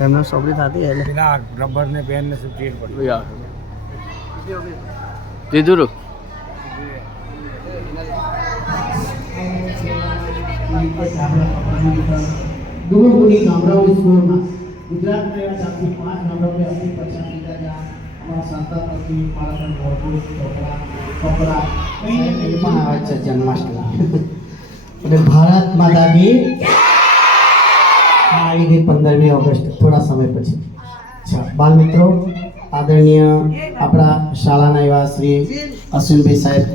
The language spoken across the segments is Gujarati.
એમને સોપડી થતી એટલે પેલા રબર ને પેન ને શું ચેર પડી દીધું રૂ દૂરદૂરની ગામડાઓ સ્કૂલમાં ગુજરાતના એવા 4 થી 5 ગામડાઓએ આપણી પરીક્ષા લીધા હતા. અમારા સંસ્થા પરથી બાળકોને નોટબુક, ચોપડા, કપડા કંઈ ને કંઈ પણ આવે છે જન્માષ્ટમી. એટલે ભારત માતા કી આવી ગઈ 15મી ઓગસ્ટ થોડા સમય પછી. અચ્છા બાળ મિત્રો, આદરણીય આપણા શાળાના એવા શ્રી અશ્વિનભાઈ સાહેબ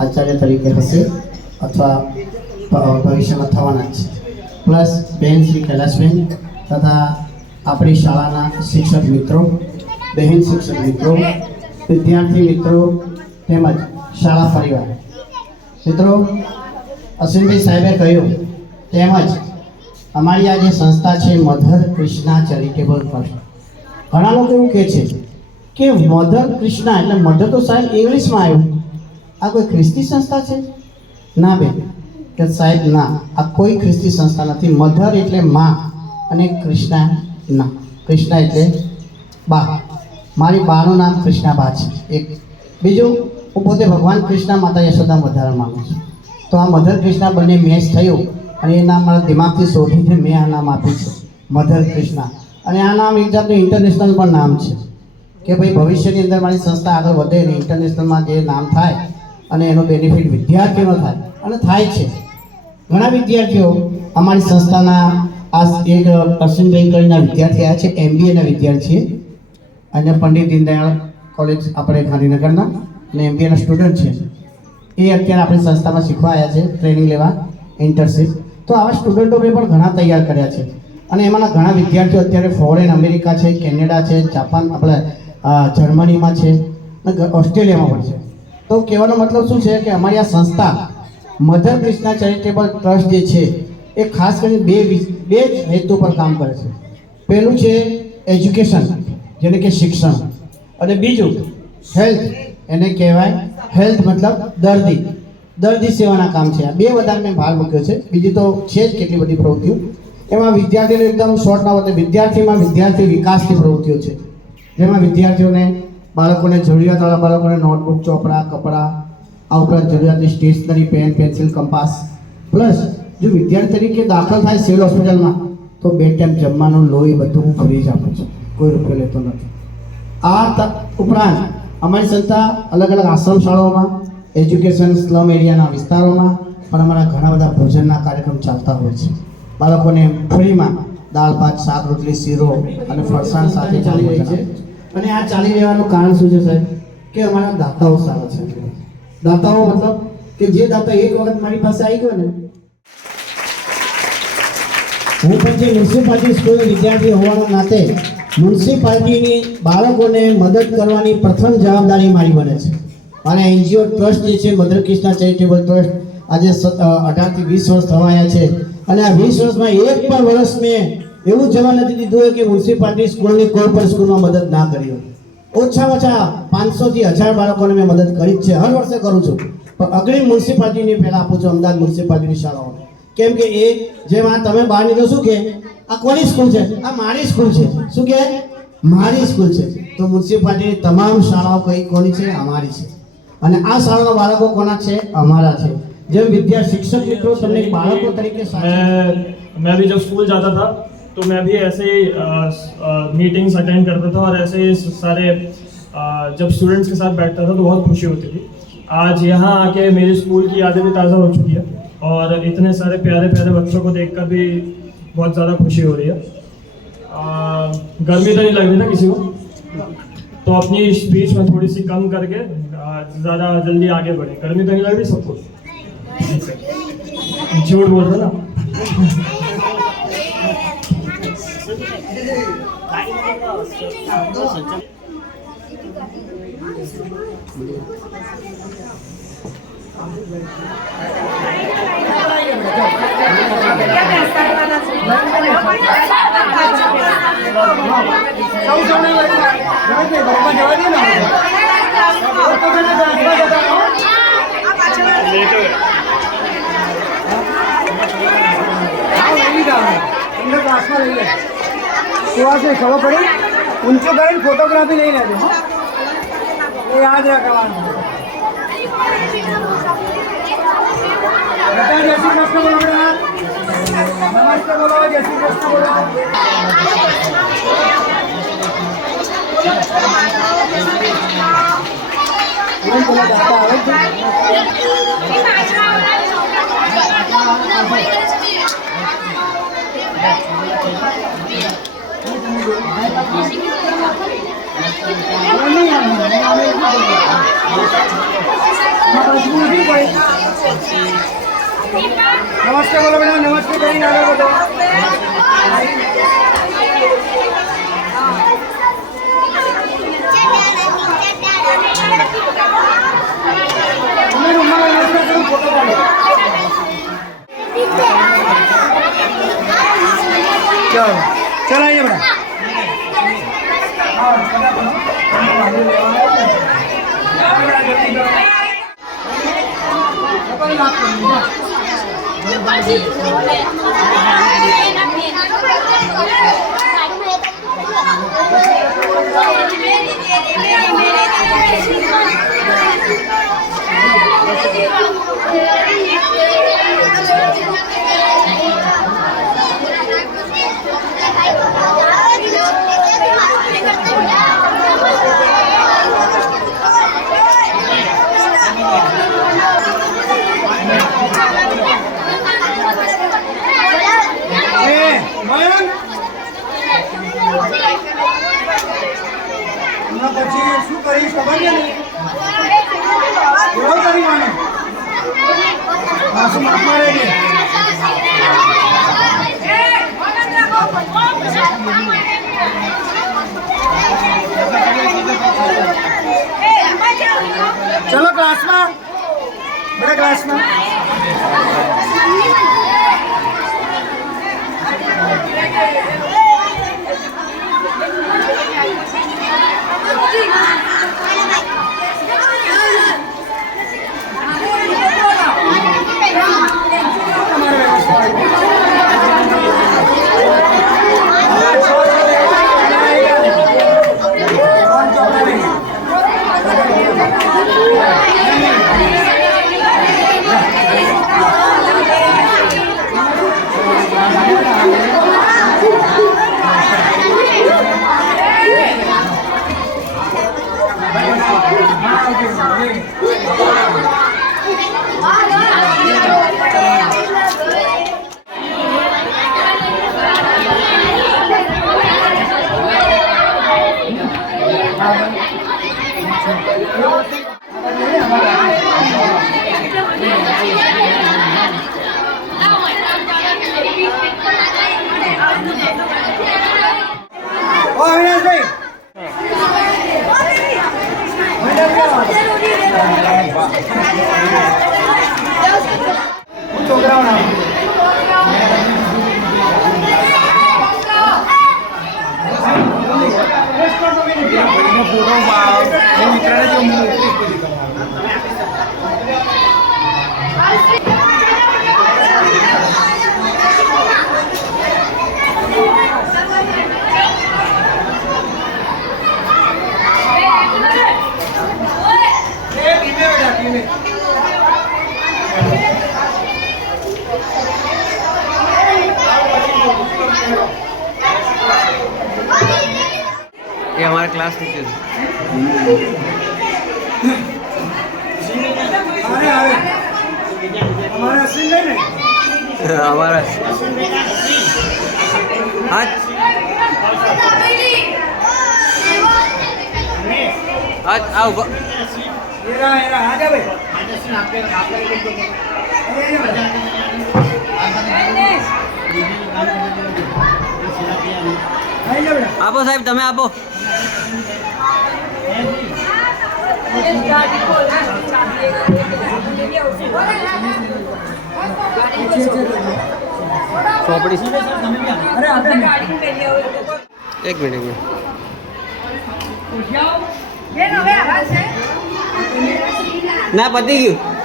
આચાર્ય તરીકે હશે અથવા ભવિષ્યમાં થવાના જ છે. પ્લસ બેન શ્રી કૈલાસબેન તથા આપણી શાળાના શિક્ષક મિત્રો, બહેન શિક્ષક મિત્રો, વિદ્યાર્થી મિત્રો તેમજ શાળા પરિવાર મિત્રો, અશ્વિનભાઈ સાહેબે કહ્યું તેમજ અમારી આ જે સંસ્થા છે મધર કૃષ્ણા ચેરિટેબલ ટ્રસ્ટ. ઘણા લોકો એવું કહે છે કે મધર કૃષ્ણા એટલે મધર તો સાહેબ ઇંગ્લિશમાં આવ્યું, આ કોઈ ખ્રિસ્તી સંસ્થા છે? ના બેન કે સાહેબ ના, આ કોઈ ખ્રિસ્તી સંસ્થા નથી. મધર એટલે માં અને કૃષ્ણા ના, કૃષ્ણા એટલે બા. મારી બાનું નામ કૃષ્ણાબા છે એક. બીજું, હું પોતે ભગવાન કૃષ્ણ માતા યશોદા વધારે માનું છું. તો આ મધર કૃષ્ણા બંને મેચ થયું અને એ નામ મારા દિમાગથી શોધીને મેં આ નામ આપ્યું છે મધર કૃષ્ણા. અને આ નામ એક જાતનું ઇન્ટરનેશનલ પણ નામ છે કે ભાઈ ભવિષ્યની અંદર મારી સંસ્થા આગળ વધે ને ઇન્ટરનેશનલમાં જે નામ થાય અને એનો બેનિફિટ વિદ્યાર્થીઓનો થાય અને થાય છે. ઘણા વિદ્યાર્થીઓ અમારી સંસ્થાના આ એક અશ્વિનભાઈ કરીને વિદ્યાર્થી આવ્યા છે, MBAના વિદ્યાર્થી અને પંડિત દીનદયાળ કોલેજ આપણે ગાંધીનગરના અને MBAના સ્ટુડન્ટ છે. એ અત્યારે આપણી સંસ્થામાં શીખવા આવ્યા છે, ટ્રેનિંગ લેવા, ઇન્ટર્નશીપ. તો આવા સ્ટુડન્ટો મેં પણ ઘણા તૈયાર કર્યા છે અને એમાંના ઘણા વિદ્યાર્થીઓ અત્યારે ફોરેન અમેરિકા છે, કેનેડા છે, જાપાન, આપણે જર્મનીમાં છે અને ઓસ્ટ્રેલિયામાં પણ છે. તો કહેવાનો મતલબ શું છે કે અમારી આ સંસ્થા મધર કૃષ્ણા ચેરિટેબલ ટ્રસ્ટ જે છે એ ખાસ કરીને બે જ હેતુ પર કામ કરે છે. પહેલું છે એજ્યુકેશન, જેને કે શિક્ષણ, અને બીજું હેલ્થ, એને કહેવાય હેલ્થ મતલબ દર્દી સેવાના કામ છે. આ બે વધારે મેં ભાર મૂક્યો છે, બીજી તો છે જ કેટલી બધી પ્રવૃત્તિઓ. એમાં વિદ્યાર્થીને એકદમ શોર્ટમાં બતાવે, વિદ્યાર્થી વિકાસની પ્રવૃત્તિઓ છે, જેમાં વિદ્યાર્થીઓને બાળકોને જરૂરિયાતવાળા બાળકોને નોટબુક, ચોપડા, કપડાં, આ ઉપરાંત જરૂરિયાતની stationery, pen, pencil, compass. Plus જો વિદ્યાર્થી તરીકે દાખલ થાય સિવિલ હોસ્પિટલમાં તો 2 ટાઈમ જમવાનું, લોહી બધું હું ફ્રી જ આપું છું, કોઈ રૂપિયો લેતો નથી. આ ઉપરાંત અમારી સંસ્થા અલગ અલગ આશ્રમ શાળાઓમાં, એજ્યુકેશન, સ્લમ એરિયાના વિસ્તારોમાં પણ અમારા ઘણા બધા ભોજનના કાર્યક્રમ ચાલતા હોય છે. બાળકોને ફ્રીમાં દાળ ભાત, શાક, રોટલી, શીરો અને ફરસાણ સાથે ચાલી રહી છે. અને આ ચાલી રહેવાનું કારણ શું છે સાહેબ? કે અમારા દાતાઓ સારા છે. દાતાઓ મતલબ કે જે દાતા એક વખત મારી પાસે આવી ગયો ને, હું પછી મ્યુનિસિપાલિટી સ્કૂલ વિદ્યાર્થી હોવાના નાતે મ્યુનિસિપાલિટીની બાળકોને મદદ કરવાની પ્રથમ જવાબદારી મારી બને છે. અને NGO ટ્રસ્ટ જે છે મધર કૃષ્ણા ચેરિટેબલ ટ્રસ્ટ આજે 18 થી 20 વર્ષ થવાયા છે. અને આ 20 વર્ષમાં એક પણ વર્ષ મેં એવું જવા નથી દીધું હોય કે મ્યુનિસિપાલિટી સ્કૂલની કોઈ પણ સ્કૂલમાં મદદ ના કરી હોય. ઓછામાં ઓછા 500 થી 1000 બાળકોને મેં મદદ કરી જ છે, હર વર્ષે કરું છું. પણ અગ્રીમ મ્યુનિસિપાલિટીની પહેલાં આપું છું, અમદાવાદ મ્યુનિસિપાલિટીની શાળાઓને. કેમ કે એ જેમાં તમે બહાર નીકળો શું કે આ કોની સ્કૂલ છે? આ મારી સ્કૂલ છે. શું કે મારી સ્કૂલ છે. તો મ્યુનિસિપાલિટીની તમામ શાળાઓ કોની છે? અમારી છે. અને આ શાળાના બાળકો કોના છે? અમારા છે. जब विद्या शिक्षक मित्रों सबने बालकों तरीके से मैं भी जब स्कूल जाता था तो मैं भी ऐसे ही मीटिंग्स अटेंड करता था और ऐसे ही सारे जब स्टूडेंट्स के साथ बैठता था तो बहुत खुशी होती थी. आज यहाँ आके मेरी स्कूल की यादें भी ताज़ा हो चुकी है और इतने सारे प्यारे प्यारे बच्चों को देखकर भी बहुत ज़्यादा खुशी हो रही है. गर्मी तो नहीं लग रही ना किसी को, तो अपनी स्पीच में थोड़ी सी कम करके ज़्यादा जल्दी आगे बढ़े. गर्मी तो नहीं लग रही सबको? झूठ बोल रहे ना. ક્લાસમાં લઈ લે સુવાસ ને ખબર પડી ઊંચો કરીને ફોટોગ્રાફી લઈ લેજો હા એ યાદ રાખવાનું બેટા જય શ્રી કૃષ્ણ બોલો બેટા નમસ્તે બોલો જય શ્રી કૃષ્ણ બોલો नमस्ते बोलो बेटा नमस्ते कहीं आगे बोलो चलो चल आइए बेटा પછી શું કરીશ ખબર છે ને કેવું કરી મને માસુમ મારે છે ચલો ક્લાસમાં બેટા ક્લાસમાં ये हमारा क्लास टीचर हमारा अश्विन नहीं हमारा आज आज आओ ये रहा आ जा भाई આપો સાહેબ તમે આપો ચોપડી એક મિનિટ ના પતી ગયું